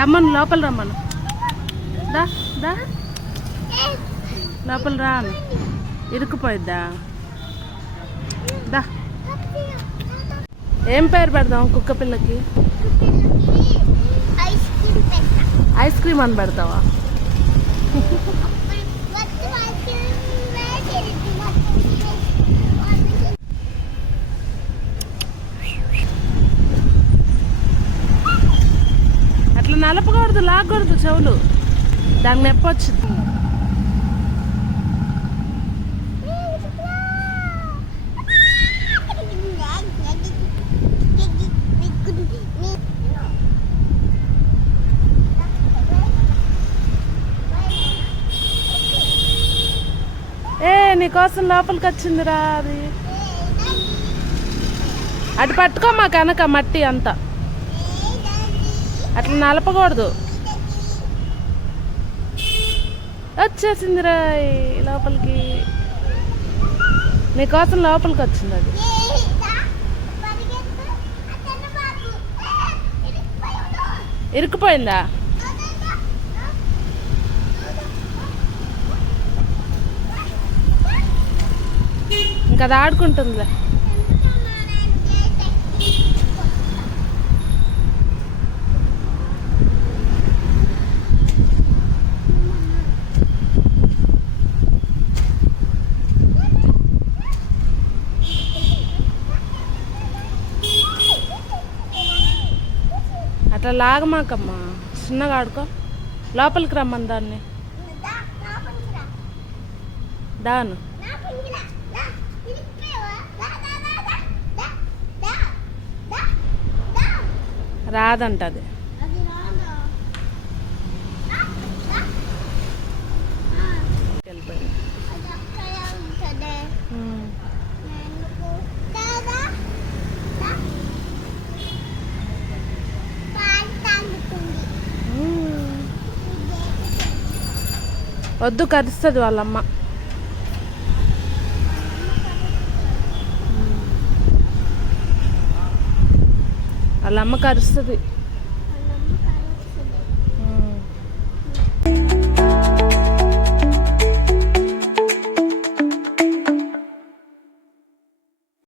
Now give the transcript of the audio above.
రమ్మను, లోపల రమ్మను. దా దా లోపల రా. ఇరుక్కుపోయిద్దా? దా. ఏం పేరు పెడదాం కుక్క పిల్లకి? ఐస్ క్రీమ్ అని పెడతావా? అట్లా నలపకూడదు, లాగకూడదు చెవులు, దానికి నొప్పి వచ్చింది. నీకోసం లోపలికి వచ్చిందిరా అది. అటు పట్టుకో మా కనుక మట్టి అంతా అట్లా నలపకూడదు. వచ్చేసిందిరా లోపలికి, నీకోసం లోపలికి వచ్చింది అది. ఇరుక్కుపోయిందా? ఇంకా అది ఆడుకుంటుందిలే. అట్లా లాగమాకమ్మా, చిన్నగా ఆడుకో. లోపలికి రమ్మని దాన్ని. దాను రాదంటది. వద్దు, కరుస్తుంది వాళ్ళమ్మ. వాళ్ళమ్మ కరుస్తుంది.